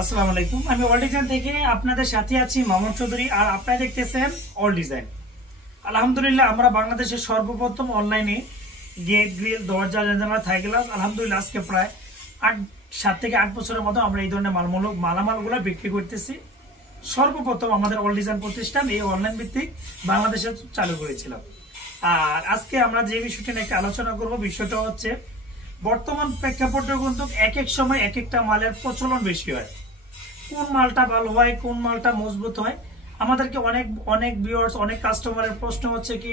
আসসালামু আলাইকুম। আমি অল ডিজাইন থেকে আপনাদের সাথে আছি মামুন চৌধুরী, আর আপনারা দেখতেছেন অল ডিজাইন। আলহামদুলিল্লাহ, আমরা বাংলাদেশের সর্বপ্রথম অনলাইনে গেট, গ্রিল, দরজা, জানালা, থাই গ্লাস আলহামদুলিল্লাহ আজকে প্রায় 7 থেকে 8 বছরের মতো আমরা এই ধরনের মালামালগুলো বিক্রি করতেছি। সর্বপ্রথম আমাদের অল ডিজাইন প্রতিষ্ঠান এই অনলাইন ভিত্তিক বাংলাদেশে চালু করেছিলাম। আর আজকে আমরা যে বিষয়টা নিয়ে একটা আলোচনা করব, বিষয়টা হচ্ছে বর্তমান প্রেক্ষাপটে কিন্তু এক এক সময় এক একটা মালের প্রচলন বেশি হয়। কোন মালটা ভালো হয়, কোন মালটা মজবুত হয়, আমাদেরকে অনেক ভিউয়ার্স, অনেক কাস্টমারের প্রশ্ন হচ্ছে কি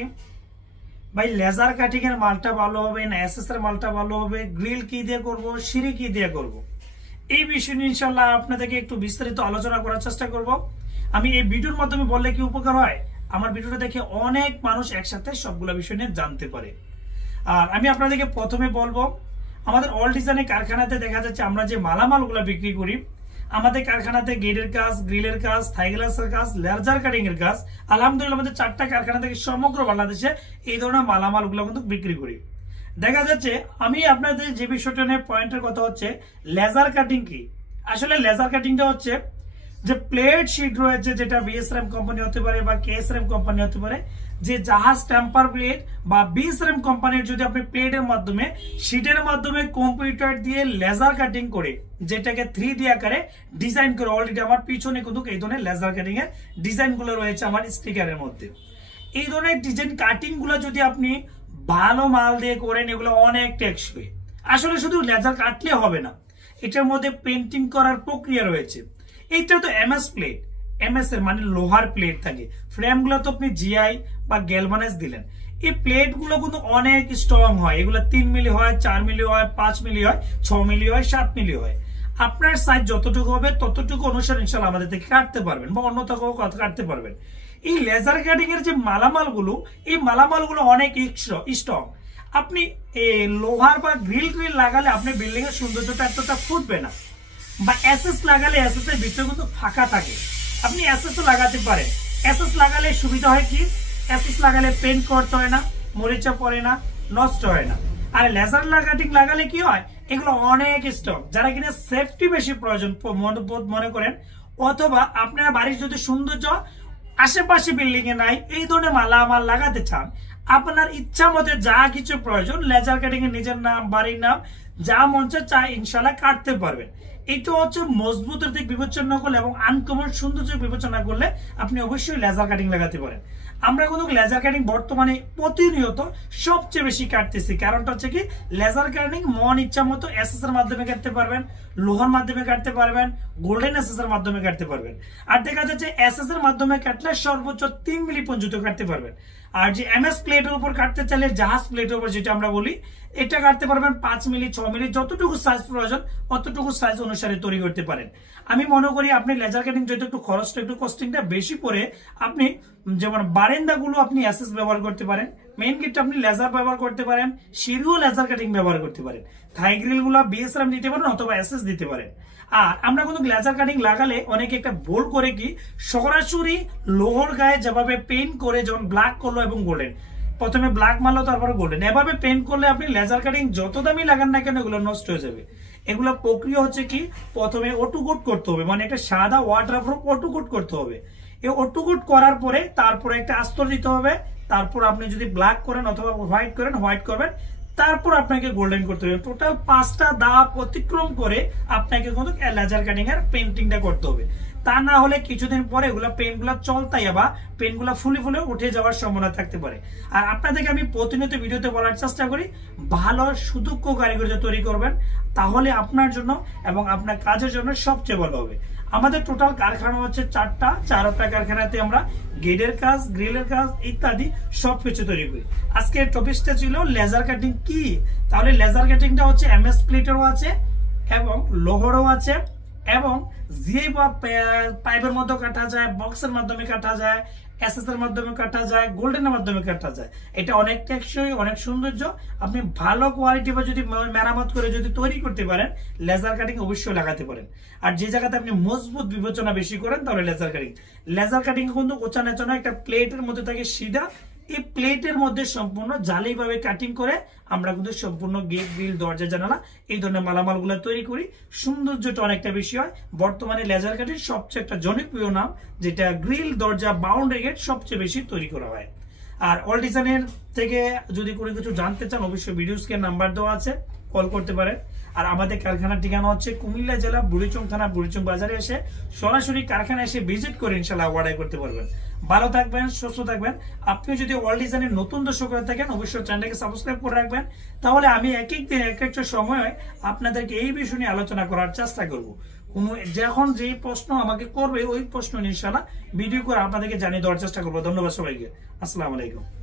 ভাই লেজার কাটিং এর মালটা ভালো হবে না এসএস এর মালটা ভালো হবে, গ্রিল কি দিয়ে করব, সিঁড়ি কি দিয়ে করব। এই বিষয় নিয়ে ইনশাআল্লাহ আপনাদেরকে একটু বিস্তারিত আলোচনা করার চেষ্টা করব। আমি এই ভিডিওর মাধ্যমে বললে কি উপকার হয়, আমার ভিডিওটা দেখে অনেক মানুষ একসাথে সবগুলো বিষয় নিয়ে জানতে পারে। আর আমি আপনাদেরকে প্রথমে বলবো, আমাদের অল ডিজাইনের কারখানাতে দেখা যাচ্ছে আমরা যে মালামালগুলো বিক্রি করি, আমাদের কারখানাতে গেটের কাজ, গ্রিলের কাজ, থাই গ্লাসের কাজ, লেজার কাটিং এর কাজ, আলহামদুলিল্লাহ আমাদের 4টা কারখানা থেকে সমগ্র বাংলাদেশে এই ধরনের মালামালগুলো কিন্তু বিক্রি করি। দেখা যাচ্ছে আমি আপনাদের যে বিষয়টা নিয়ে পয়েন্টের কথা হচ্ছে লেজার কাটিং কি। আসলে লেজার কাটিংটা হচ্ছে যে প্লেট শিট রয়েছে, যেটা বিএসআরএম কোম্পানি হতে পারে বা কেএসআরএম কোম্পানি হতে পারে, যে জাহাজ টেম্পার প্লেট বা বিএসআরএম কোম্পানির যদি আপনি প্লেটের মাধ্যমে, শিটের মাধ্যমে কম্পিউটার দিয়ে লেজার কাটিং করে যেটাকে 3D আকারে ডিজাইন করে, অলরেডি আমার পিছনে কিন্তু এই ধরনের লেজার কাটিং এর ডিজাইন গুলো রয়েছে আমার স্টিকারের মধ্যে। এই ধরনের ডিজাইন কাটিং গুলো যদি আপনি ভালো মাল দিয়ে করেন, এগুলো অনেক টেকসই। আসলে শুধু লেজার কাটলে হবে না, এটার মধ্যে পেন্টিং করার প্রক্রিয়া রয়েছে। এইটা তো এমএস প্লেট, এমএস এর মানে লোহার প্লেট থাকে। ফ্রেম গুলো তো আপনি জিআই বা গ্যালভানাইজ দিলেন। এই প্লেট গুলো কিন্তু অনেক স্ট্রং হয়। এগুলো 3 মিলি হয়, 4 মিলি হয়, 5 মিলি হয়, 6 মিলি হয়, 7 মিলি হয়। আপনার সাইজ যতটুকু হবে ততটুকু অনুসারে ইনশাআল্লাহ আমাদের থেকে কাটতে পারবেন বা অন্য কোথাও কাটতে পারবেন। এই লেজার কাটিং এর যে মালামালগুলো, এই মালামালগুলো অনেক স্ট্রং। আপনি লোহার বা গ্রিল লাগালে আপনি বিল্ডিং এর সৌন্দর্যটা এতটা ফুটবে না, বা এসএস লাগালে এসএস এর ভিতরে কিন্তু ফাঁকা থাকে। আপনি এসএস লাগাতে পারেন। এসএস লাগালে সুবিধা হয় কি, এসএস লাগালে পেন্ট করতে হয় না, মরিচা পড়ে না, নষ্ট হয় না। আর লেজার কাটিং লাগালে কি হয়, এগুলো অনেক স্ট্রং। যারা কিনা সেফটি বেশি প্রয়োজন মনে করেন, অথবা আপনার বাড়ির যদি সৌন্দর্য আশেপাশে বিল্ডিং এ নাই, এই ধরনের মালামাল লাগাতে চান, আপনার ইচ্ছা মতো যা কিছু প্রয়োজন লেজার কাটিং এর নিজের নাম, বাড়ির নাম, যা মন চায় ইনশাআল্লাহ কাটতে পারবেন। এটা হচ্ছে মজবুতের দিক বিবেচনা করলে এবং আনকমন সৌন্দর্য বিবেচনা করলে আপনি অবশ্যই লেজার কাটিং লাগাতে পারেন। আমরা কিন্তু লেজার কাটিং বর্তমানে প্রতিনিয়ত সবচেয়ে বেশি কাটতেছি। কারণটা হচ্ছে কি, লেজার কাটিং মন ইচ্ছা মতো এসএস এর মাধ্যমে কাটতে পারবেন, লোহার মাধ্যমে কাটতে পারবেন, গোল্ডেন এসএস এর মাধ্যমে কাটতে পারবেন। আর দেখা যাচ্ছে এসএস এর মাধ্যমে কাটলে সর্বোচ্চ 3 মিলি পর্যন্ত কাটতে পারবেন। আর যে এমএস প্লেটের উপর কাটতে চাইলে, জাহাজ প্লেটের উপর যেটা আমরা বলি, এটা কাটতে পারবেন 5 মিলি, 6 মিলি, যতটুকু সাইজ প্রয়োজন অতটুকু সাইজ অনুসারে তৈরি করতে পারেন। আমি মনে করি আপনি লেজার কাটিং যেহেতু একটু খরচটা, একটু কস্টিংটা বেশি পড়ে, আপনি যেমন বারান্দাগুলো আপনি এসএস ব্যবহার করতে পারেন, মেইন গেটটা আপনি লেজার ব্যবহার করতে পারেন, সিঁড়িও লেজার কাটিং ব্যবহার করতে পারেন, থাই গ্রিল গুলো বিএসআরএম দিতে পারেন অথবা এসএস দিতে পারেন। আর আমরা কিন্তু লেজার কাটিং লাগালে অনেকে একটা ভুল করে কি, সরাসরি লোহার গায়ে যেভাবে পেইন্ট করে, যেমন ব্ল্যাক করলো এবং গোল্ডেন, প্রথমে ব্ল্যাক মারলো তারপরে গোল্ডেন, এভাবে পেইন্ট করলে আপনি লেজার কাটিং যত দামি লাগান না কেন এগুলো নষ্ট হয়ে যাবে। এগুলো প্রক্রিয়া হচ্ছে কি, প্রথমে অটোকোট করতে হবে, মানে একটা সাদা ওয়াটারপ্রুফ অটোকোট করতে হবে। এই অটোকোট করার পরে তারপরে একটা আস্তর দিতে হবে। তারপর আপনি যদি ব্ল্যাক করেন অথবা হোয়াইট করেন, হোয়াইট করবেন, তারপর আপনাকে গোল্ডেন করতে হবে। টোটাল 5টা ধাপ অতিক্রম করে আপনাকে কিন্তু লেজার কাটিং এর পেইন্টিংটা করতে হবে। তা না হলে কিছুদিন পরে এগুলা পেইন্ট গুলা চলতাই বা পেইন্ট গুলা ফুলে ফুলে উঠে যাওয়ার সম্ভাবনা থাকতে পারে। আর আপনাদেরকে আমি প্রতিনিয়ত ভিডিওতে বলার চেষ্টা করি, ভালো সুদক্ষ কারিগর তৈরি করবেন, তাহলে আপনার জন্য এবং আপনার কাজের জন্য সবচেয়ে ভালো হবে। আমাদের টোটাল কারখানা হচ্ছে 4টা কারখানাতে আমরা গেটের কাজ, গ্রিলের কাজ ইত্যাদি সবকিছু তৈরি করি। আজকের টপিকটা ছিল লেজার কাটিং কি। তাহলে লেজার কাটিংটা হচ্ছে এমএস প্লেটেরও আছে এবং লোহারও আছে, এবং জিআই বা পাইপের মধ্যে কাটা যায়, বক্সের মাধ্যমে কাটা যায়, এসএস এর মাধ্যমে কাটা যায়, গোল্ডেনের মাধ্যমে কাটা যায়। এটা অনেক টেকসই, অনেক সৌন্দর্য। আপনি ভালো কোয়ালিটি বা যদি মেরামত করে যদি তৈরি করতে পারেন, লেজার কাটিং অবশ্যই লাগাতে পারেন। আর যে জায়গাতে আপনি মজবুত বিবেচনা বেশি করেন, তাহলে লেজার কাটিং কিন্তু কোচা নেচা একটা প্লেটের মধ্যে থাকে সিধা, এই প্লেটের মধ্যে সম্পূর্ণ জালিভাবে কাটিং করে আমরা কিন্তু সম্পূর্ণ গেট গ্রিল দরজা জানালা এই ধরনের মালামালগুলো তৈরি করি। সৌন্দর্যটা অনেকটা বেশি হয়। বর্তমানে লেজার কাটিং সবচেয়ে একটা জনপ্রিয় নাম, যেটা গ্রিল দরজা বাউন্ডারি গেট সবচেয়ে বেশি তৈরি করা হয়। আর অল ডিজাইনের থেকে যদি কোনো কিছু জানতে চান অবশ্যই ভিডিও স্ক্রিন নাম্বার দেওয়া আছে, কল করতে পারেন। আর আমাদের কারখানার ঠিকানা হচ্ছে কুমিল্লা জেলা বুড়িচং থানা বুড়িচং বাজারে এসে সরাসরি কারখানা এসে ভিজিট করে ইনশাআল্লাহ অর্ডার করতে পারবেন। ভালো থাকবেন, সুস্থ থাকবেন। আপনি যদি অল ডিজাইনের নতুন দর্শক হয়ে থাকেন অবশ্যই চ্যানেলকে সাবস্ক্রাইব করে রাখবেন, তাহলে আমি এক এক দিন এক একটা সময় আপনাদেরকে এই বিষয় নিয়ে আলোচনা করার চেষ্টা করব। কোনো যখন যে প্রশ্ন আমাকে করবে ওই প্রশ্ন ইনশাআল্লাহ ভিডিও করে আপনাদেরকে জানিয়ে দেওয়ার চেষ্টা করবো। ধন্যবাদ সবাইকে। আসসালামু আলাইকুম।